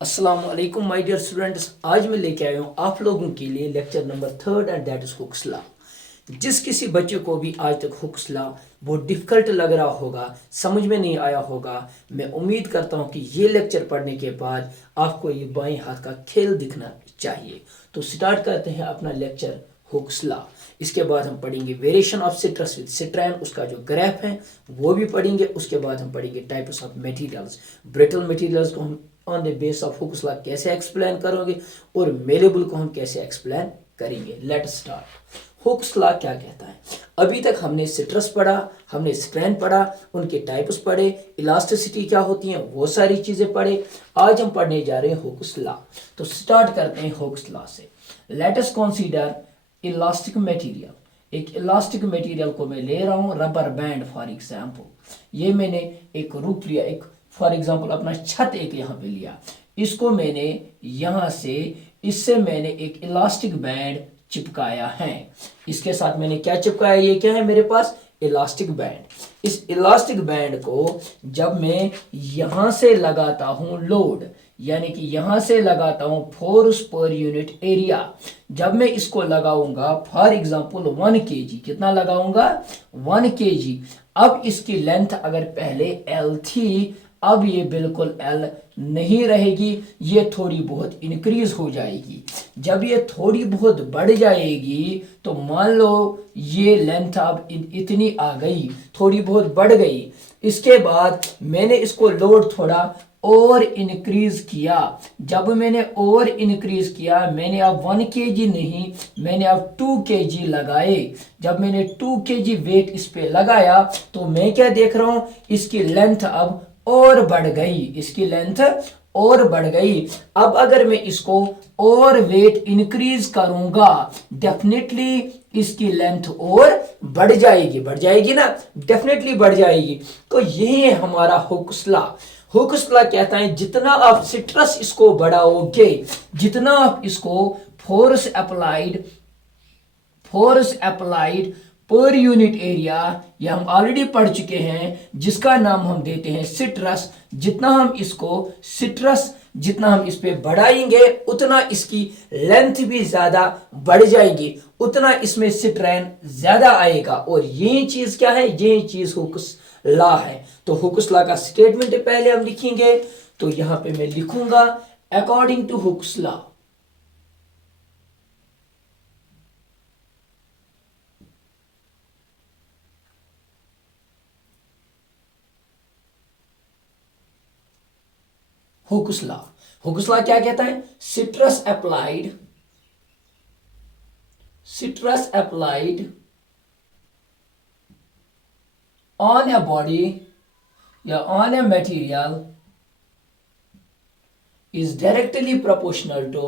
अस्सलाम वालेकुम my dear students. आज मैं लेके आया हूँ आप लोगों के लिए lecture number 3 and that is Hooke's law. जिस किसी बच्चे को भी आज तक हुक्स लॉ बहुत डिफ़िकल्ट लग रहा होगा, समझ में नहीं आया होगा, मैं उम्मीद करता हूँ कि ये लेक्चर पढ़ने के बाद आपको ये बाएं हाथ का खेल दिखना चाहिए। तो स्टार्ट करते हैं अपना लेक्चर हुक्स लॉ। इसके बाद हम पढ़ेंगे वेरिएशन ऑफ सिट्रस विद सिट्राइन, उसका जो ग्राफ है वो भी पढ़ेंगे। उसके बाद हम पढ़ेंगे types of materials, brittle materials को हम on the base of Hooke's law कैसे एक्सप्लेन करोगे और मेलेबल को हम कैसे एक्सप्लेन करेंगे। Let's start. हुक्स लॉ क्या कहता है? अभी तक हमने सिट्रस पढ़ा, हमने स्ट्रैंड पढ़ा, उनके टाइप्स पढ़े, इलास्टिसिटी क्या होती है वो सारी चीजें पढ़े। आज हम पढ़ने जा रहे हैं हुक्स लॉ। तो स्टार्ट करते हैं हुक्स लॉ से। Let us consider elastic material. एक इलास्टिक मटेरियल को मैं ले रहा हूं, रबर बैंड फॉर एग्जांपल। ये मैंने एक रूप लिया, एक फॉर एग्जांपल अपना छत एक यहाँ पे लिया, इसको मैंने यहाँ से, इससे मैंने एक इलास्टिक बैंड चिपकाया है। इसके साथ मैंने क्या चिपकाया? ये क्या है मेरे पास? Elastic band. इस इलास्टिक बैंड को जब मैं यहां से लगाता हूं लोड, यानी कि यहां से लगाता हूं फोर्स पर यूनिट एरिया, जब मैं इसको लगाऊंगा फॉर एग्जांपल 1 kg, कितना लगाऊंगा? 1 kg। अब इसकी लेंथ अगर पहले L थी, अब ये बिल्कुल L नहीं रहेगी, ये थोड़ी बहुत इंक्रीज हो जाएगी। जब ये थोड़ी बहुत बढ़ जाएगी तो मान लो ये लेंथ अब इतनी आ गई, थोड़ी बहुत बढ़ गई। इसके बाद मैंने इसको लोड थोड़ा और इंक्रीज किया। जब मैंने और इंक्रीज किया, मैंने अब 1 kg नहीं, मैंने अब 2 kg लगाए। जब मैंने 2 kg वेट इस पे लगाया तो मैं क्या देख रहा हूं? इसकी लेंथ अब और बढ़ गई, इसकी लेंथ और बढ़ गई। अब अगर मैं इसको और वेट इंक्रीज करूंगा, डेफिनेटली इसकी लेंथ और बढ़ जाएगी ना, डेफिनेटली बढ़ जाएगी। तो यही है हमारा हुक्स लॉ। हुक्स लॉ कहता है जितना आप सिट्रस इसको बढ़ाओगे, जितना आप इसको force applied per unit area, ये हम ऑलरेडी पढ़ चुके हैं, जिसका नाम हम देते हैं सिट्रस, जितना हम इसको सिट्रस, जितना हम इस पे बढ़ाएंगे उतना इसकी लेंथ भी ज्यादा बढ़ जाएगी, उतना इसमें सिट्रेन ज्यादा आएगा। और यही चीज क्या है? यही चीज हुक्स लॉ है। तो हुक्स लॉ का स्टेटमेंट पहले हम लिखेंगे, तो यहां पे मैं लिखूंगा according to Hooke's law. Hooke's law, Hooke's law क्या कहता है? Stress applied on a body या on a material is directly proportional to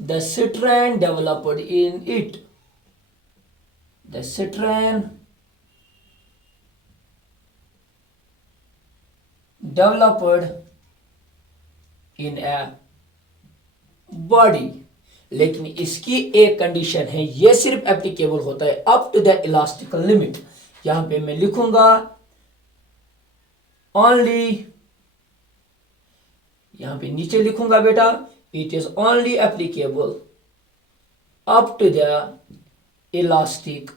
the strain developed in it. The strain developed in a body। लेकिन इसकी एक condition है, ये सिर्फ एप्लीकेबल होता है अप टू द इलास्टिकल लिमिट। यहां पे मैं लिखूंगा ओनली, यहां पे नीचे लिखूंगा बेटा, it is only applicable up to the elastic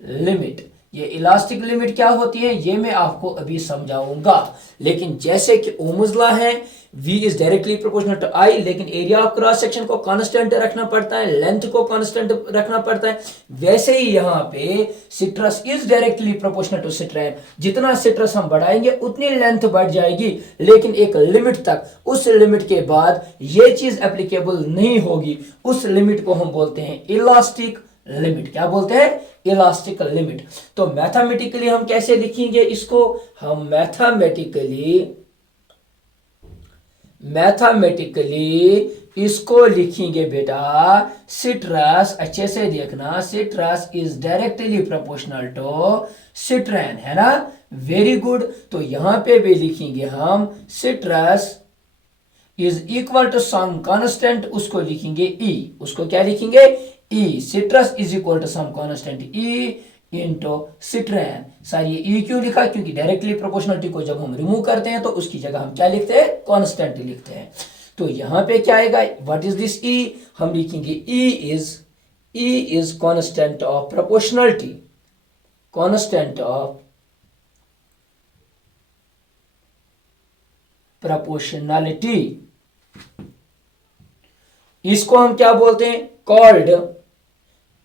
limit. ये इलास्टिक लिमिट क्या होती है ये मैं आपको अभी समझाऊंगा। लेकिन जैसे कि ओम्स लॉ है, V is directly proportional to I, लेकिन एरिया ऑफ क्रॉस सेक्शन को कांस्टेंट रखना पड़ता है, लेंथ को कांस्टेंट रखना पड़ता है। वैसे ही यहाँ पे stress is directly proportional to strain. जितना सिट्रस हम बढ़ाएंगे उतनी लेंथ बढ़ जाएगी, लेकिन एक लिमिट तक। उस लिमिट के बाद ये चीज एप्लीकेबल नहीं होगी। उस लिमिट को हम बोलते हैं इलास्टिक लिमिट। क्या बोलते हैं? Elastic limit. तो मैथमेटिकली हम कैसे लिखेंगे इसको? हम मैथमेटिकली इसको लिखेंगे बेटा, सिट्रस, अच्छे से देखना, stress is directly proportional to strain, है ना? Very good. तो यहां पे भी लिखेंगे हम stress is equal to some constant, उसको लिखेंगे ई, उसको क्या लिखेंगे E, stress is equal to some constant E into strain. Sir ये ई क्यों लिखा, क्योंकि डायरेक्टली प्रोपोर्शनलिटी को जब हम रिमूव करते हैं तो उसकी जगह हम क्या लिखते हैं, कांस्टेंट लिखते हैं। तो यहां पे क्या आएगा, व्हाट इज दिस ई, हम लिखेंगे E is constant of proportionality, constant of proportionality. इसको हम क्या बोलते हैं,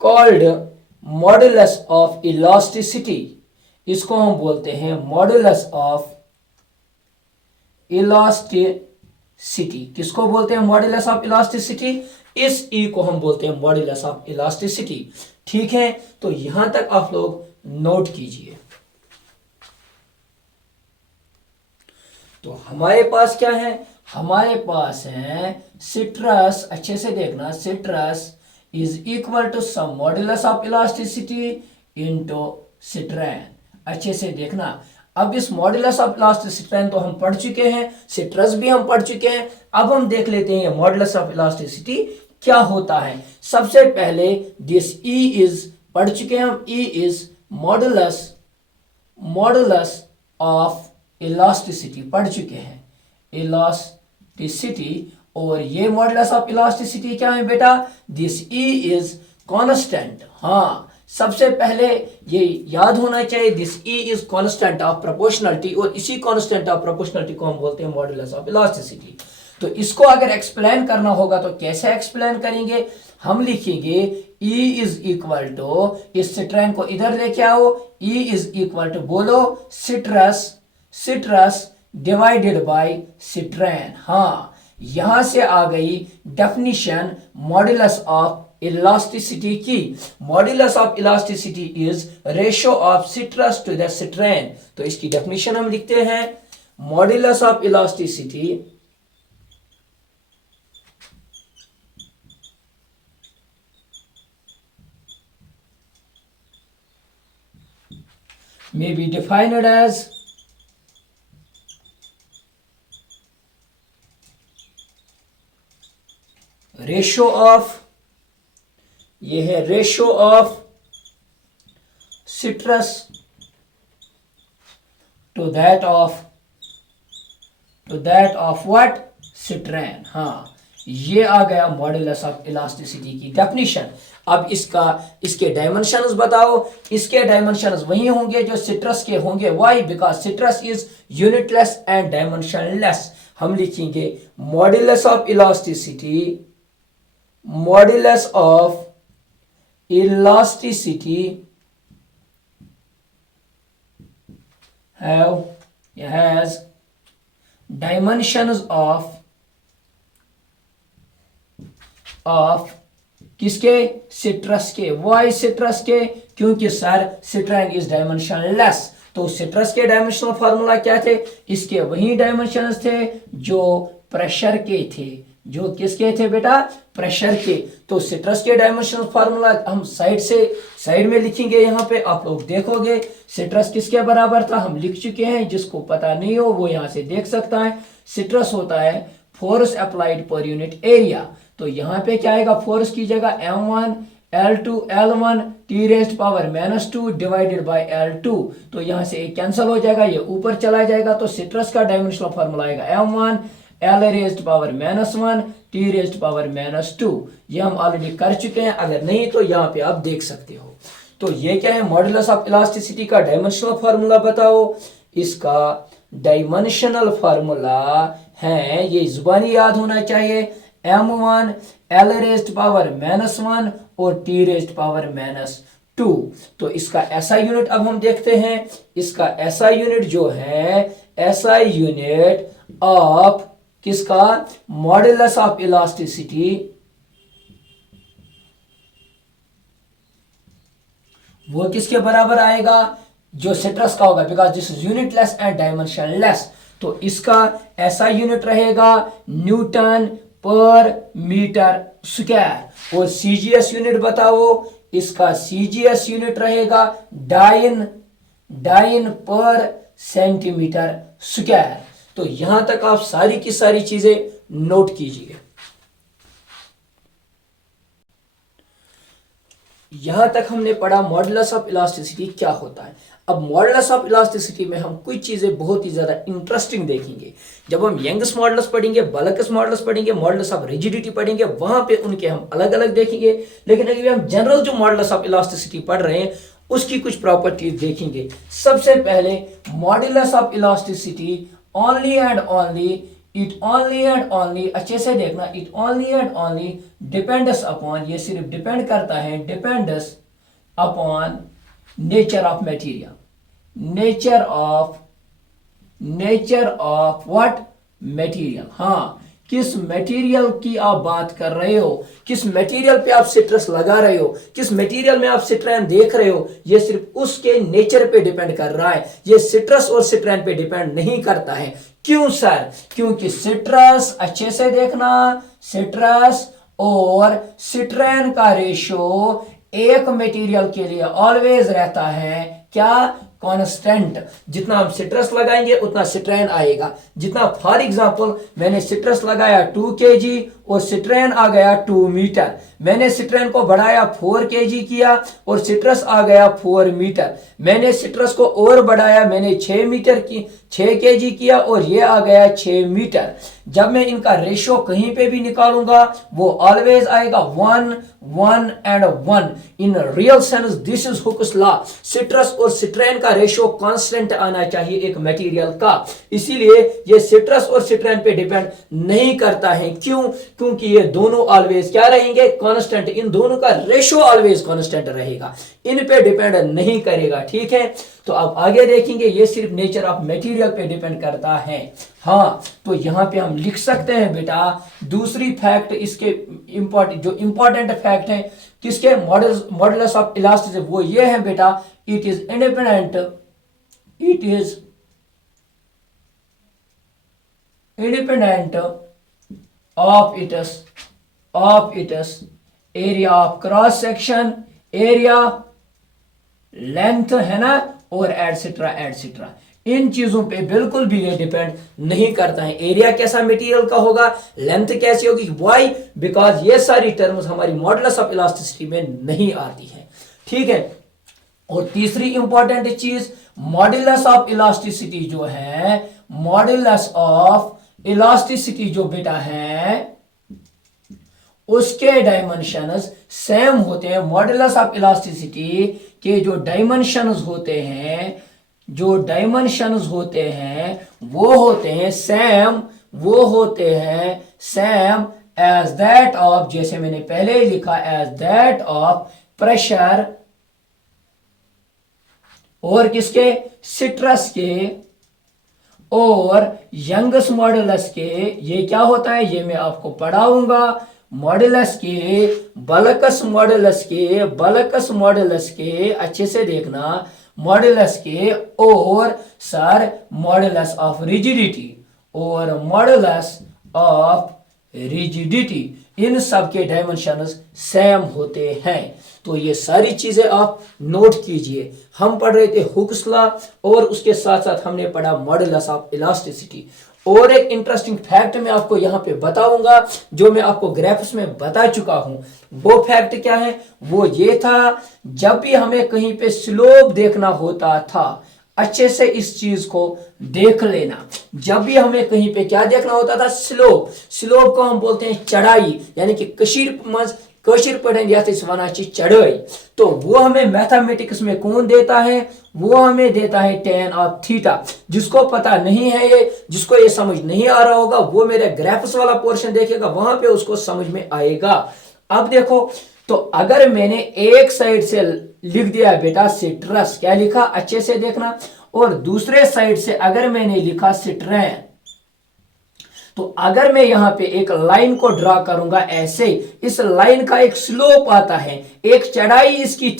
कॉल्ड मॉडुलस ऑफ इलास्टिसिटी, इसको हम बोलते हैं मॉडुलस ऑफ इलास्टिसिटी। किसको बोलते हैं मॉडुलस ऑफ इलास्टिसिटी, इस ई को हम बोलते हैं मॉडुलस ऑफ इलास्टिसिटी। ठीक है, तो यहां तक आप लोग नोट कीजिए। तो हमारे पास क्या है, हमारे पास है सिट्रस, अच्छे से देखना, stress is equal to some modulus of elasticity into strain. अच्छे से देखना, अब इस मॉडुलस ऑफ इलास्टिसिटी तो हम पढ़ चुके हैं, सिट्रस भी हम पढ़ चुके हैं। अब हम देख लेते हैं ये मॉडुलस ऑफ इलास्टिसिटी क्या होता है। सबसे पहले दिस ई इज, पढ़ चुके हैं हम, E is modulus of elasticity, पढ़ चुके हैं इलास्टिसिटी। और ये मॉडुलस ऑफ इलास्टिसिटी क्या है बेटा, दिस ई इज कांस्टेंट। हाँ, सबसे पहले ये याद होना चाहिए, this E is constant of proportionality, और इसी कांस्टेंट ऑफ प्रोपोर्शनलिटी को हम बोलते हैं मॉडुलस ऑफ इलास्टिसिटी। तो इसको अगर एक्सप्लेन करना होगा तो कैसे एक्सप्लेन करेंगे, हम लिखेंगे E इज इक्वल टू, इस सिट्रेन को इधर लेके आओ, E इज इक्वल टू बोलो सिट्रस डिवाइडेड बाय सिट्रेन। हाँ, यहां से आ गई डेफिनेशन मॉडुलस ऑफ इलास्टिसिटी की। Modulus of elasticity is ratio of stress to the strain. तो इसकी डेफिनेशन हम लिखते हैं, modulus of elasticity may be defined as ratio of, ये है ratio of stress to that of what, strain. हाँ, ये आ गया मॉडुलस ऑफ इलास्टिसिटी की डेफिनेशन। अब इसके डायमेंशंस बताओ। इसके डायमेंशंस वही होंगे जो सिट्रस के होंगे। Why, because stress is unitless and dimensionless. हम लिखेंगे modulus of elasticity, modulus of elasticity has dimensions of किसके, सिट्रस के। वाई सिट्रस के, क्योंकि सर सिट्रेन इज डायमेंशनलेस। तो सिट्रस के डायमेंशनल फार्मूला क्या थे, इसके वही डायमेंशंस थे जो प्रेशर के थे। जो किसके थे बेटा, प्रेशर के। तो सिट्रस के डायमेंशनल फार्मूला हम साइड में लिखेंगे। यहाँ पे आप लोग देखोगे सिट्रस किसके बराबर था, हम लिख चुके हैं। जिसको पता नहीं हो वो यहाँ से देख सकता है। सिट्रस होता है force applied per unit area. तो यहाँ पे क्या आएगा, फोर्स की जगह m1 L2 L1 T raised power -2 divided by L2। तो यहाँ से एक कैंसिल हो जाएगा, ये ऊपर चला जाएगा। तो सिट्रस का डायमेंशनल फार्मूला आएगा m1 L raised power -1 T raised power -2। ये हम ऑलरेडी कर चुके हैं, अगर नहीं तो यहाँ पे आप देख सकते हो। तो ये क्या है, मॉडुलस ऑफ इलास्टिसिटी का डायमेंशनल फार्मूला बताओ। इसका डायमेंशनल फार्मूला है, ये जुबानी याद होना चाहिए, m1 L रेज्ड पावर -1 और T रेज्ड पावर -2। तो इसका SI यूनिट अब हम देखते हैं। इसका SI यूनिट जो है, SI यूनिट ऑफ किसका, मॉडुलस ऑफ इलास्टिसिटी, वो किसके बराबर आएगा, जो सिट्रस का होगा, because this is unitless and dimensionless. तो इसका SI यूनिट रहेगा न्यूटन पर मीटर स्क्वायर। और CGS यूनिट बताओ। इसका CGS यूनिट रहेगा डाइन पर सेंटीमीटर स्क्वायर। तो यहां तक आप सारी की सारी चीजें नोट कीजिए। यहां तक हमने पढ़ा मॉडुलस ऑफ इलास्टिसिटी क्या होता है। अब मॉडुलस ऑफ इलास्टिसिटी में हम कुछ चीजें बहुत ही ज्यादा इंटरेस्टिंग देखेंगे। जब हम यंगस मॉडुलस पढ़ेंगे, बल्कस मॉडुलस पढ़ेंगे, मॉडुलस ऑफ रिजिडिटी पढ़ेंगे, वहां पे उनके हम अलग अलग देखेंगे। लेकिन अगर हम जनरल जो मॉडुलस ऑफ इलास्टिसिटी पढ़ रहे हैं उसकी कुछ प्रॉपर्टीज देखेंगे। सबसे पहले modulus of elasticity only and only, it only and only, अच्छे से देखना, it only and only depends upon, ये सिर्फ डिपेंड करता है, depends upon nature of material, nature of what material. हाँ, किस मटेरियल की आप बात कर रहे हो, किस मटेरियल पे आप सिट्रस लगा रहे हो, किस मटेरियल में आप सिट्रेन देख रहे हो, ये सिर्फ उसके नेचर पे डिपेंड कर रहा है। ये सिट्रस और सिट्रेन पे डिपेंड नहीं करता है। क्यों सर? क्योंकि सिट्रस, अच्छे से देखना, सिट्रस और सिट्रेन का रेशो एक मटेरियल के लिए ऑलवेज रहता है क्या? कांस्टेंट। जितना हम सिट्रस लगाएंगे उतना सिट्रेन आएगा। जितना, फॉर एग्जांपल मैंने सिट्रस लगाया 2 kg और सिट्रेन आ गया 2 मीटर, मैंने सिट्रेन को बढ़ाया 4 kg किया और सिट्रस आ गया 4 मीटर, मैंने सिट्रस को और बढ़ाया, मैंने 6 मीटर की 6 kg किया और ये आ गया 6 मीटर। जब मैं इनका रेशो कहीं पे भी निकालूंगा वो ऑलवेज आएगा 1 1 and 1। In real sense this is Hooke's law. Citrus और सिट्रेन का रेशो कांस्टेंट आना चाहिए एक मटेरियल का। इसीलिए ये सिट्रस और सिट्रेन पे डिपेंड नहीं करता है। क्यों? क्योंकि ये दोनों ऑलवेज क्या रहेंगे? कांस्टेंट। इन दोनों का रेशो ऑलवेज कांस्टेंट रहेगा, इन पे डिपेंड नहीं करेगा। ठीक है, तो आप आगे देखेंगे ये सिर्फ नेचर ऑफ मटेरियल पे डिपेंड करता है। हाँ, तो यहां पे हम लिख सकते हैं बेटा दूसरी फैक्ट, इसके जो इंपॉर्टेंट फैक्ट है किसके? मॉडुलस ऑफ इलास्टिसिटी, वो ये है बेटा, it is independent, it is independent of its area of cross section, area, length, है ना, और एटसेट्रा एटसेट्रा। इन चीजों पे बिल्कुल भी ये डिपेंड नहीं करता है। एरिया कैसा मटेरियल का होगा, लेंथ कैसी होगी, व्हाई? बिकॉज ये सारी टर्म्स हमारी मॉडुलस ऑफ इलास्टिसिटी में नहीं आती है। ठीक है, और तीसरी इंपॉर्टेंट चीज, मॉडुलस ऑफ इलास्टिसिटी जो है, मॉडुलस ऑफ इलास्टिसिटी जो बेटा है उसके डायमेंशंस सेम होते हैं। मॉडुलस ऑफ इलास्टिसिटी के जो डायमेंशंस होते हैं, वो होते हैं सेम, एज दैट ऑफ, जैसे मैंने पहले ही लिखा, एज दैट ऑफ प्रेशर और किसके? सिट्रस के और यंगस मॉडुलस के। ये क्या होता है ये मैं आपको पढ़ाऊंगा। मॉडुलस के, बल्कस मॉडुलस के, अच्छे से देखना, मॉडुलस के और सर मॉडुलस ऑफ रिजिडिटी और मॉडुलस ऑफ रिजिडिटी, इन सब के डायमेंशंस सेम होते हैं। तो ये सारी चीजें आप नोट कीजिए। हम पढ़ रहे थे हुक्स लॉ और उसके साथ साथ हमने पढ़ा मॉडुलस ऑफ इलास्टिसिटी। और एक इंटरेस्टिंग फैक्ट मैं आपको यहां पे बताऊंगा जो मैं आपको ग्राफ्स में बता चुका हूं। वो फैक्ट क्या है? वो ये था, जब भी हमें कहीं पे स्लोप देखना होता था, अच्छे से इस चीज को देख लेना, जब भी हमें कहीं पे क्या देखना होता था? स्लोप को हम बोलते हैं चढ़ाई, यानी कि कशीर पढ़ेंगे चढ़ाई। तो वो हमें मैथमेटिक्स में कौन देता है? वो हमें देता है tan ऑफ थीटा। जिसको पता नहीं है ये, जिसको ये समझ नहीं आ रहा होगा, वो मेरे ग्राफ्स वाला पोर्शन देखेगा, वहां पे उसको समझ में आएगा। अब देखो, तो अगर मैंने एक साइड से लिख दिया बेटा सिट्रस, क्या लिखा? अच्छे से देखना, और दूसरे साइड से अगर मैंने लिखा सिट्रेन, तो अगर मैं यहां पे एक लाइन को ड्रा करूंगा ऐसे, इस लाइन का एक स्लोप आता है, एक चढ़ाई इसकी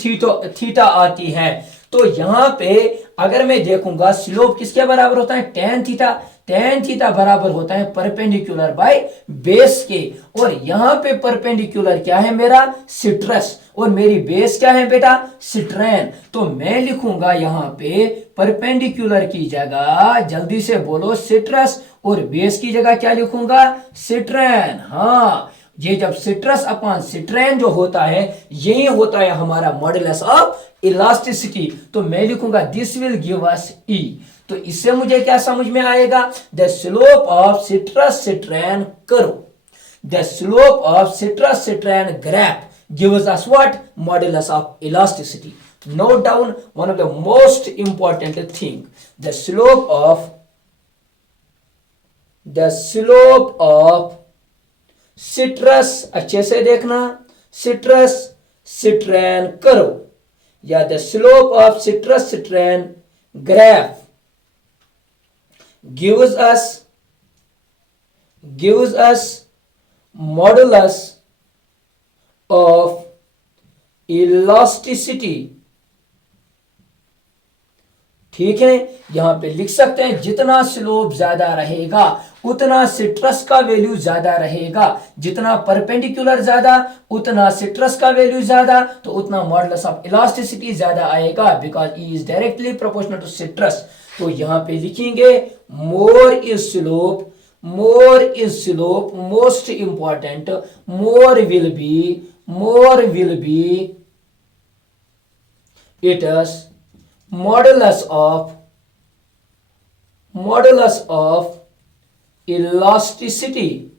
थीटा आती है। तो यहां पे अगर मैं देखूंगा स्लोप किसके बराबर होता है? tan theta. tan थीटा बराबर होता है परपेंडिकुलर बाय बेस के, और यहां पे परपेंडिकुलर क्या है मेरा, सिट्रस, और मेरी बेस क्या है बेटा, सिट्रेन। तो मैं लिखूंगा यहां पे परपेंडिकुलर की जगह, जल्दी से बोलो, सिट्रस, और बेस की जगह क्या लिखूंगा, सिट्रेन। हाँ, ये जब सिट्रस अपॉन सिट्रेन जो होता है, यही होता है हमारा मॉडुलस ऑफ इलास्टिसिटी। तो मैं लिखूंगा this will give us E. तो इससे मुझे क्या समझ में आएगा, the slope of stress strain curve, the slope of stress strain graph gives us what, modulus of elasticity. Note down one of the most important thing, the slope of stress, अच्छे से देखना, सिट्रस सिट्रेन कर्व या the slope of stress strain graph gives us modulus of elasticity। ठीक है, यहां पे लिख सकते हैं जितना स्लोप ज्यादा रहेगा उतना सिट्रस का वैल्यू ज्यादा रहेगा, जितना परपेंडिकुलर ज्यादा उतना सिट्रस का वैल्यू ज्यादा, तो उतना मॉडुलस ऑफ इलास्टिसिटी ज्यादा आएगा, because E is directly proportional to stress. तो यहां पे लिखेंगे more is slope, most important, more will be it is modulus of elasticity,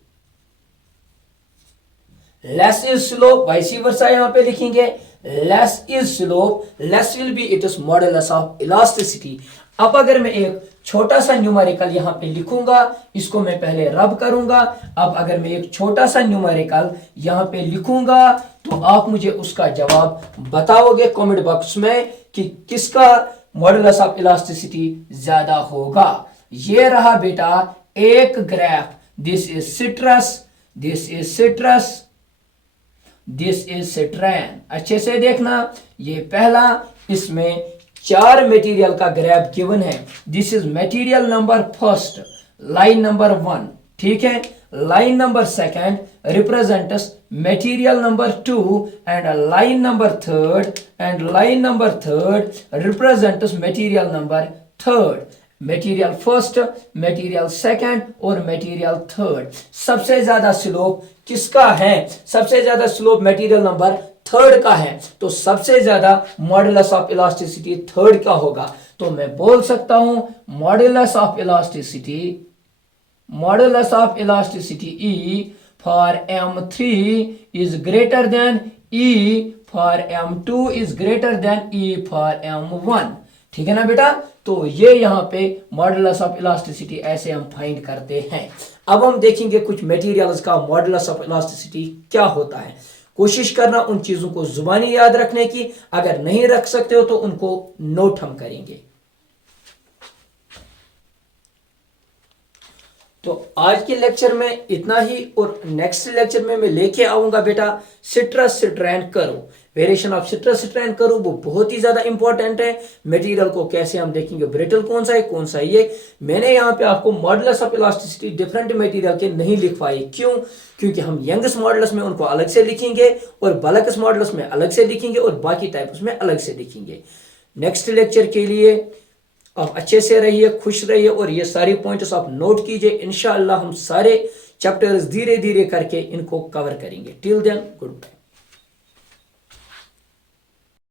less is slope, vice versa यहां पे लिखेंगे less is slope, less will be it is modulus of elasticity। अब अगर मैं एक छोटा सा न्यूमेरिकल यहां पे लिखूंगा, इसको मैं पहले रब करूंगा। अब अगर मैं एक छोटा सा न्यूमेरिकल यहां पे लिखूंगा तो आप मुझे उसका जवाब बताओगे कमेंट बॉक्स में कि किसका मॉडुलस ऑफ इलास्टिसिटी ज्यादा होगा। ये रहा बेटा एक graph, this is stress, this is stress, this is strain. अच्छे से देखना, ये पहला, इसमें 4 मटेरियल का ग्राफ गिवन है। This is material number first, line number 1, ठीक है। Line number second represents material number 2 and line number third, and line number third represents material number third. Material first, material second और material third. सबसे ज्यादा slope किसका है, सबसे ज्यादा slope material number third का है, तो सबसे ज्यादा मॉडुलस ऑफ इलास्टिसिटी थर्ड का होगा। तो मैं बोल सकता हूं modulus of elasticity E for M3 is greater than E for M2 is greater than E for M1। ठीक है ना बेटा, तो ये यहां पे मॉडुलस ऑफ इलास्टिसिटी ऐसे हम फाइंड करते हैं। अब हम देखेंगे कुछ मटेरियल्स का मॉडुलस ऑफ इलास्टिसिटी क्या होता है। कोशिश करना उन चीजों को जुबानी याद रखने की, अगर नहीं रख सकते हो तो उनको नोट हम करेंगे। तो आज के लेक्चर में इतना ही, और नेक्स्ट लेक्चर में मैं लेके आऊंगा बेटा stress strain curve, variation of stress strain curve. वो बहुत ही ज्यादा इंपॉर्टेंट है। मटेरियल को कैसे हम देखेंगे, ब्रिटल कौन सा है ये। मैंने यहाँ पे आपको modulus of elasticity different material के नहीं लिखवाए, क्यों, क्योंकि हम यंगस मॉडुलस में उनको अलग से लिखेंगे और बल्कस मॉडुलस में अलग से लिखेंगे और बाकी टाइप्स में अलग से लिखेंगे। नेक्स्ट लेक्चर के लिए आप अच्छे से रहिए, खुश रहिए, और ये सारे पॉइंट्स आप नोट कीजिए। इंशाअल्लाह हम सारे चैप्टर्स धीरे धीरे करके इनको कवर करेंगे। Till then good bye.